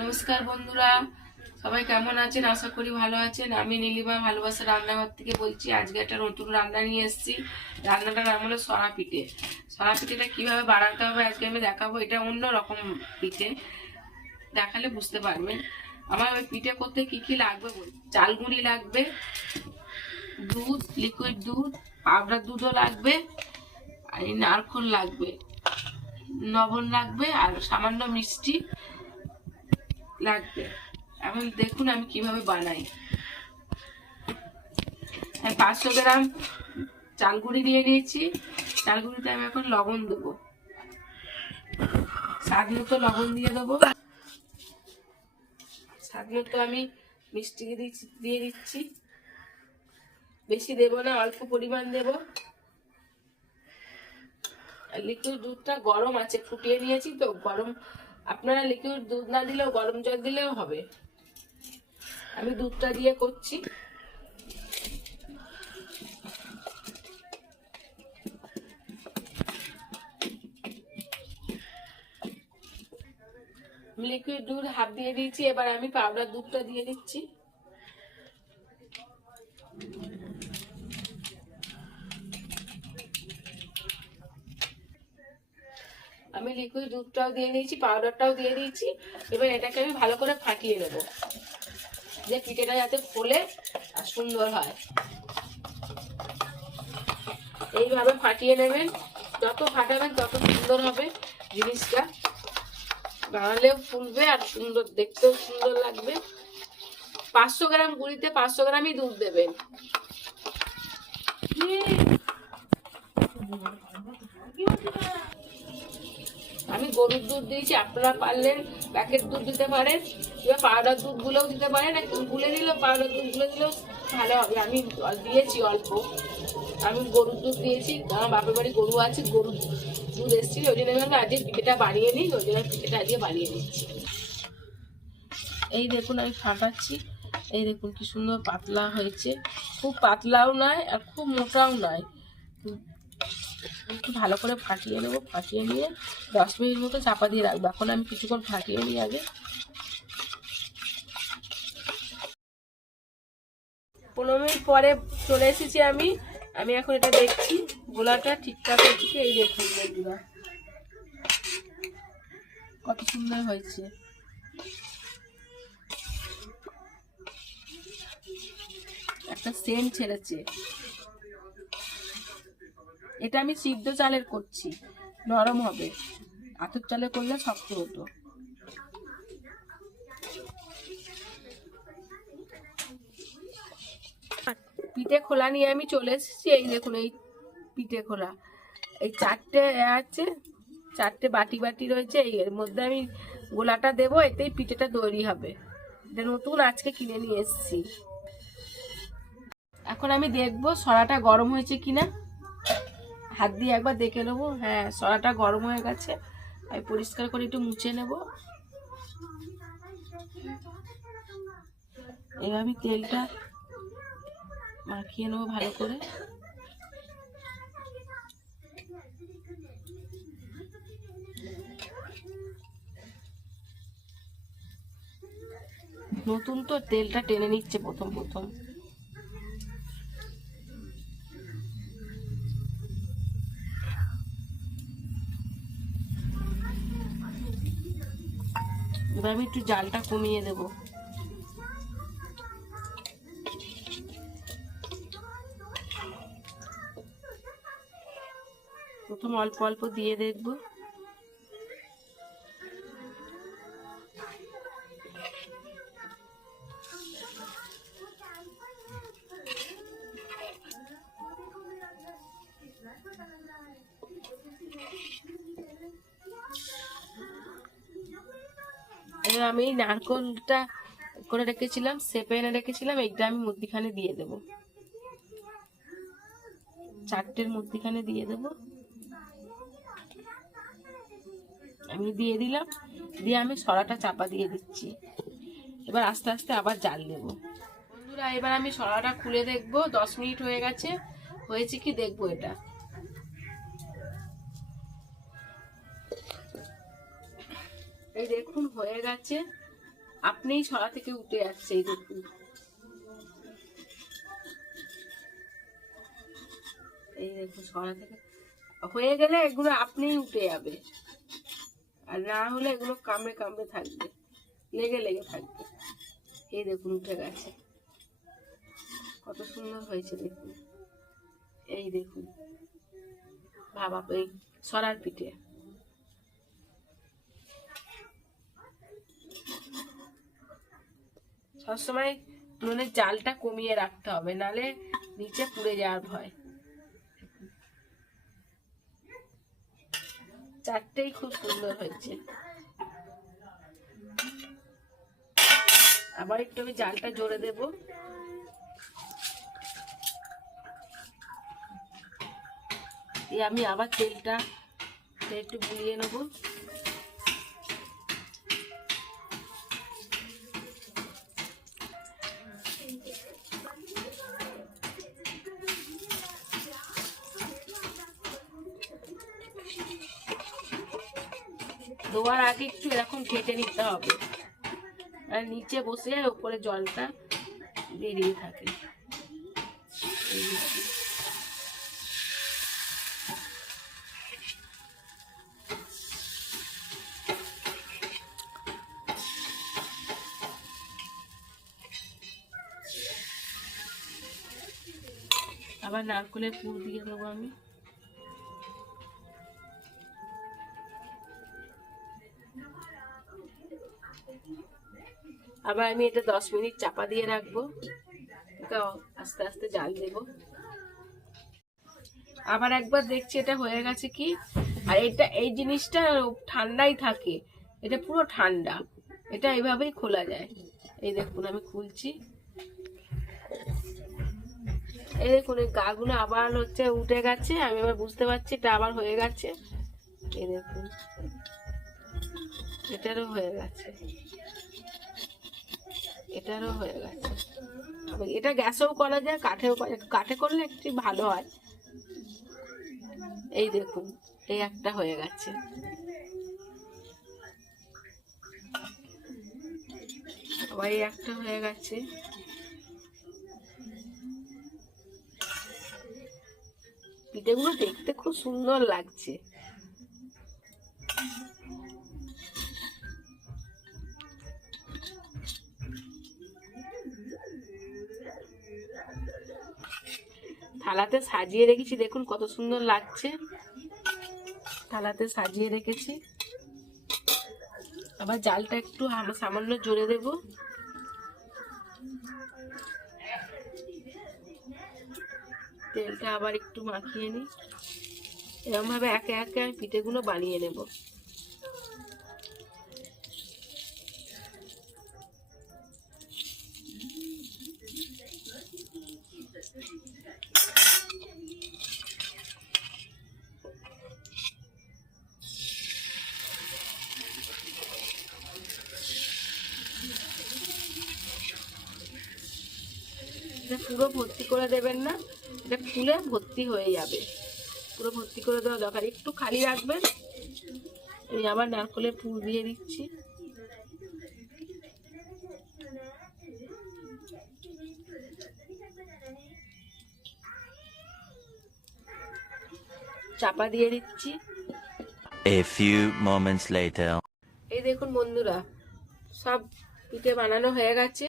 নমস্কার বন্ধুরা, সবাই কেমন আছেন? আশা করি ভালো আছেন। আমি নীলিমা ভালোবাসা রান্নাঘর থেকে বলছি। আজকে একটা নতুন রান্না নিয়ে এসেছি। রান্নাটার নাম হলো সরা পিঠে। সরা পিঠেটা কিভাবে বানাতে হবে আজকে আমি দেখাবো। এটা অন্য রকম পিঠে, দেখালে বুঝতে পারবেন। আমার ওই পিঠে করতে কি কি লাগবে বলি। চাল গুঁড়ি লাগবে, দুধ, লিকুইড দুধ, পাউডার দুধও লাগবে, আর নারকেল লাগবে, লবণ লাগবে, আর সামান্য মিষ্টি লাগবে। এখন দেখুন আমি কিভাবে বানাই। 500 গ্রাম চালগুড়ি দিয়ে নিয়েছি। চালগুড়িতে আমি এখন লবণ দেবো, স্বাদ মতো লবণ দিয়ে দেবো। স্বাদ মতো আমি মিষ্টি দিয়ে দিচ্ছি। বেশি দেবো না, অল্প পরিমাণ দেবো। লিকুইড দুধটা গরম আছে, ফুটিয়ে নিয়েছি তো গরম। আপনারা লিকুইড দুধ না দিলেও গরম জল দিলেও হবে। আমি দুধটা দিয়ে করছি। লিকুইড দুধ হাফ দিয়ে দিয়েছি। এবার আমি পাউডার দুধটা দিয়ে দিচ্ছি। আমি লিকুইড দুধটাও দিয়ে দিয়েছি, পাউডারটাও দিয়ে দিয়েছি। এবার এটাকে আমি ভালো করে ফাটিয়ে নেব, যে পিঠেটা যাতে ফোলে আর সুন্দর হয়। এইভাবে ফাটিয়ে নেবেন, যত ফাটাবেন তত সুন্দর হবে জিনিসটা। বানালেও ফুলবে আর সুন্দর, দেখতেও সুন্দর লাগবে। 500 গ্রাম গুঁড়িতে 500 গ্রামই দুধ দেবেন। আমি গরুর দুধ দিয়েছি, আপনারা পারলেন প্যাকেট দুধ দিতে পারেন, কিংবা পাউডার দুধ গুলোও দিতে পারেন। গুলে দিলেও পাউডার দুধ গুলে দিলেও ভালো হবে। আমি দিয়েছি অল্প, আমি গরুর দুধ দিয়েছি। আমার বাপের বাড়ি গরু আছে, গরুর দুধ এসেছিল, ওই জন্য আমি আজকে পিঠেটা বানিয়ে নিই। ওই জন্য পিঠেটা আজকে বানিয়ে নিচ্ছি। এই দেখুন আমি ফাটাচ্ছি। এই দেখুন কি সুন্দর পাতলা হয়েছে। খুব পাতলাও নয় আর খুব মোটাও নয়। একটু ভালো করে ফাটিয়ে নেবো। ফাটিয়ে নিয়ে 10 মিনিট মতো চাপা দিয়ে রাখবো। এখন আমি কিছুক্ষণ ফাটিয়ে নিই আগে। 15 মিনিট পরে চলে এসেছি আমি। আমি এখন এটা দেখছি গোলাটা ঠিকঠাক হচ্ছে কি। এই দেখুন বন্ধুরা কত সুন্দর হয়েছে। একটা সেন্ট ছেড়েছে। এটা আমি সিদ্ধ চালের করছি, নরম হবে। আতপ চালে করলে শক্ত হতো। পিঠে খোলা নিয়ে আমি চলে এসেছি। এই দেখুন এই পিঠে খোলা, এই 4টে আছে, 4টে বাটি বাটি রয়েছে। এর মধ্যে আমি গোলাটা দেবো, এতেই পিঠেটা তৈরি হবে। এটা নতুন আজকে কিনে নিয়ে এসেছি। এখন আমি দেখবো সরাটা গরম হয়েছে কিনা, হাত দিয়ে একবার দেখে নেবো। হ্যাঁ, সরাটা গরম হয়ে গেছে। আমি পরিষ্কার করে একটু মুছে নেব। এবার আমি তেলটা মাখিয়ে নেবো ভালো করে। নতুন তো তেলটা টেনে নিচ্ছে প্রথম প্রথম। এবার আমি একটু জালটা কমিয়ে দেব। প্রথম অল্প অল্প দিয়ে দেখবো। এবার আমি নারকেলটা করে রেখেছিলাম, সেপে এনে রেখেছিলাম, এইটা আমি মধ্যিখানে দিয়ে দেব। 4টের মধ্যিখানে দিয়ে দেব। আমি দিয়ে দিলাম, দিয়ে আমি সরাটা চাপা দিয়ে দিচ্ছি। এবার আস্তে আস্তে আবার জাল দেব। বন্ধুরা এবার আমি সরাটা খুলে দেখবো। 10 মিনিট হয়ে গেছে, হয়েছে কি দেখবো এটা। এই দেখুন হয়ে গেছে। আপনিই ছড়া থেকে উঠে আসছে, এই দেখুন। এই দেখুন ছড়া থেকে হয়ে গেলে এগুলো আপনিই উঠে যাবে, আর না হলে এগুলো কামড়ে কামড়ে থাকবে, লেগে লেগে থাকবে। এই দেখুন উঠে গেছে, কত সুন্দর হয়েছে দেখুন। এই দেখুন ভাপা এই সরার পিঠে। সবসময় নুনের জালটা কমিয়ে রাখতে হবে, নালে নিচে পুড়ে যাওয়ার ভয়। চারটেই খুব সুন্দর হয়েছে। আবার একটু আমি জালটা জোরে দেব। আমি আবার তেলটা একটু বুলিয়ে নেব। ধোয়ার আগে একটু এরকম ঘেটে নিতে হবে, আর নিচে বসে উপরে জলটা বেরিয়ে থাকে। আবার নারকেলের পুর দিয়ে দেবো আমি। আবার আমি এটা 10 মিনিট চাপা দিয়ে রাখবো, আস্তে আস্তে জাল দেব। আবার একবার দেখছি এটা হয়ে গেছে কি। আর এটা এই জিনিসটা ঠান্ডাই থাকে, এটা পুরো ঠান্ডা, এটা এইভাবেই খোলা যায়। এই দেখুন আমি খুলছি, এই দেখুন এই গাগুলো আবার হচ্ছে উঠে গেছে। আমি এবার বুঝতে পারছি এটা আবার হয়ে গেছে। এই দেখুন এটারও হয়ে গেছে, এটারও হয়ে গেছে। এটা গ্যাসেও করা যায়, কাঠেও, কাঠে করলে একটু ভালো হয়। এই দেখুন এই একটা হয়ে গেছে। আবার এই একটা হয়ে গেছে। পিঠেগুলো দেখতে খুব সুন্দর লাগছে। থালাতে সাজিয়ে রেখেছি, দেখুন কত সুন্দর লাগছে। থালাতে সাজিয়ে রেখেছি। আবার জালটা একটু সামান্য জোরে দেব। তেলটা আবার একটু মাখিয়ে নিই। এরকম ভাবে একে একে আমি পিঠেগুলো বানিয়ে নেব। এটা পুরো ভর্তি করে দেবেন না, এটা খুলে ভর্তি হয়ে যাবে। পুরো ভর্তি করে দেওয়া দরকার, একটু খালি রাখবেন। আমি আবার নারকেলের পুর দিয়ে দিচ্ছি। চাপা দিয়ে দিচ্ছি। A few moments later. এই দেখুন বন্ধুরা, সব পিঠে বানানো হয়ে গেছে।